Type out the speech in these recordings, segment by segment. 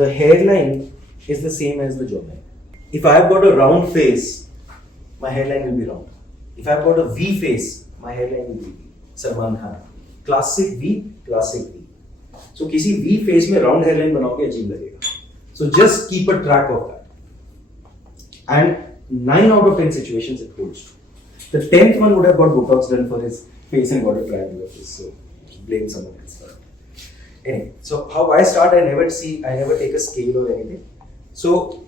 the hairline is the same as the jawline. If I've got a round face, my hairline will be round. If I've got a V face, my hairline will be V. Salman Khan. Classic V, classic V. So किसी V face में round hairline बनाओगे अजीब लगेगा. So just keep a track of that. And 9 out of 10 situations it holds true. The 10th one would have got Botox done for his face and got a triangular face. So blame someone else for it. Anyway, so how I start, I never take a scale or anything. So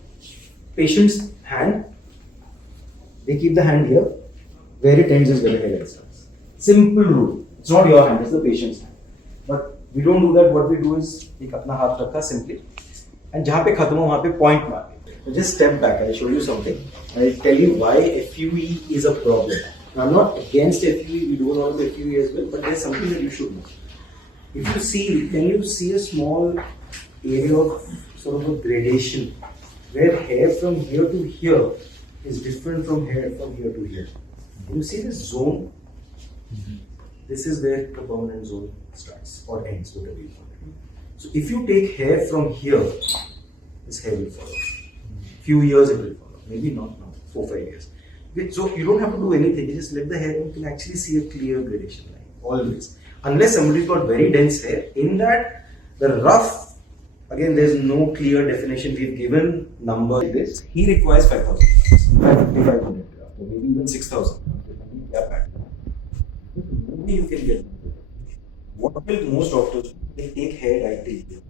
patient's hand, they keep the hand here, where it ends is where the hairline starts. Simple rule. It's not your hand, it's the patient's hand. But we don't do that. What we do is एक अपना हाथ रखा simply, and जहाँ पे खत्म हो वहाँ पे point मार. So just step back. I'll show you something. I'll tell you why FUE is a problem. Now, I'm not against FUE. We do all the FUE as well, but there's something that you should know. If you see, can you see a small area of sort of a gradation where hair from here to here is different from hair from here to here? Can you see this zone? This is where the permanent zone starts or ends, whatever you call it. So if you take hair from here, this hair will fall off. Few years it will fall off. Maybe not now, 4-5 years. So you don't have to do anything. You just let the hair, you can actually see a clear gradation line. Always. Unless somebody's got very dense hair. In that, the rough, again, there's no clear definition. We've given number like this. He requires 5,000 grams, 5,500 grams, or maybe even 6,000 grams. Yeah, maybe you can get. What will most doctors do? They take hair right till here.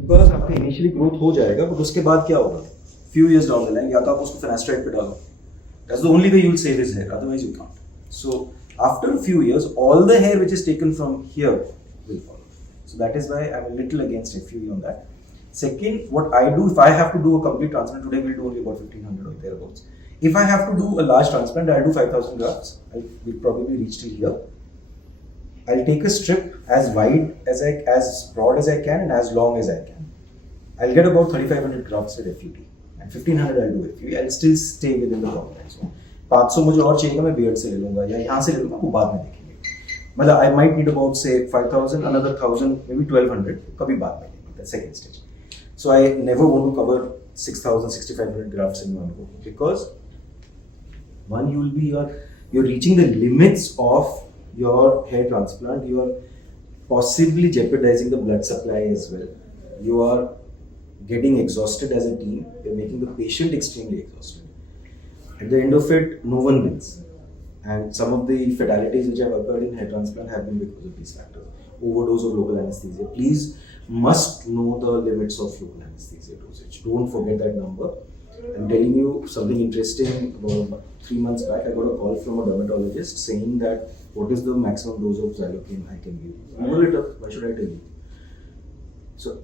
Because आपका initially growth हो जाएगा, but उसके बाद क्या होगा? Few years down the line, या तो आप उसको finasteride पे डालो. That's the only way you'll save his hair. Otherwise, you can't. So after a few years, all the hair which is taken from here will fall off. So that is why I'm a little against FUE on that. Second, what I do, if I have to do a complete transplant, today we'll do only about 1,500 or thereabouts. If I have to do a large transplant, I'll do 5,000 grafts. We'll probably reach till here. I'll take a strip as wide as broad as I can and as long as I can. I'll get about 3,500 grafts with FUE and 1,500 I'll do FUE. I'll still stay within the guidelines. 500 मुझे और चाहिए मैं beard से ले लूँगा या यहाँ से ले लूँगा वो बाद में देखेंगे. मतलब I might need about say 5,000, another 1,000, maybe 1,200 कभी बाद में लेंगे. That's second stage. So I never want to cover 6,000, 6,500 grafts in one go because one you're reaching the limits of your hair transplant, you are possibly jeopardizing the blood supply as well. You are getting exhausted as a team. You're making the patient extremely exhausted. At the end of it, no one wins. And some of the fatalities which have occurred in hair transplant have been because of these factors. Overdose of local anesthesia. Please must know the limits of local anesthesia dosage. Don't forget that number. I'm telling you something interesting. About 3 months back, I got a call from a dermatologist saying that what is the maximum dose of xylocaine I can give? Google it up. Why should I tell you? So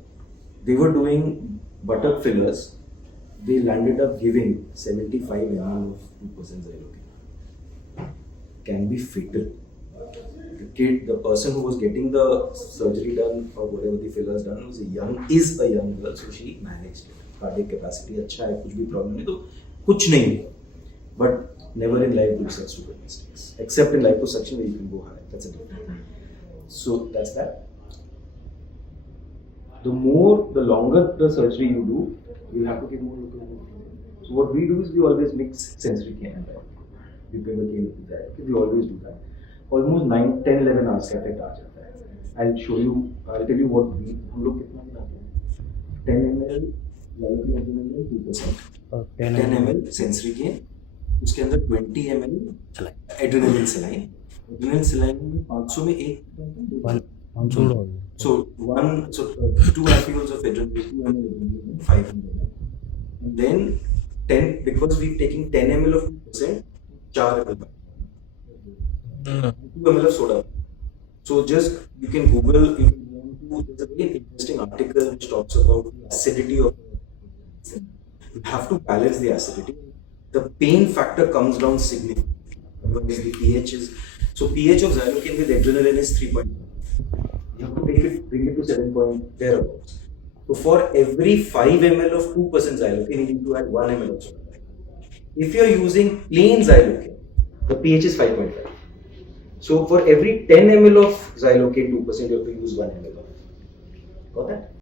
they were doing buttock fillers. They landed up giving 75 ml of 2% xylocaine. Can be fatal. The person who was getting the surgery done or whatever the fillers done is a young girl, so she managed it. Cardiac capacity अच्छा है, कुछ भी problem नहीं तो कुछ नहीं. But never in life do such stupid mistakes. Except in liposuction where you can go high. That's a different thing. So that's that. The longer the surgery you do, you have to get more local anesthesia. So what we do is we always mix sensory cane and diaphragm. We pair the cane with diaphragm. We always do that. Almost 9, 10, 11 hours का effect आ जाता है. I'll tell you what हम लोग कितना बनाते हैं. 10 ml xylocaine 2%. 10 ml sensory cane. उसके अंदर 20 ml adrenaline saline. Adrenaline saline में 500 में एक so 2 ampules of adrenaline, 5 ml. Then 10 because we're taking 10 ml of 2%, 4 ml. 2 ml of soda. So just you can Google if you want to. There's a very interesting article which talks about the acidity of. You have to balance the acidity. The pain factor comes down significantly. The pH is so pH of xylocaine with adrenaline is 3.5. You have to bring it to 7 point thereabouts. So for every 5 ml of 2% xylocaine, you need to add 1 ml of soda. If you are using plain xylocaine, the pH is 5.5. So for every 10 ml of xylocaine 2%, you have to use 1 ml of it. Got that?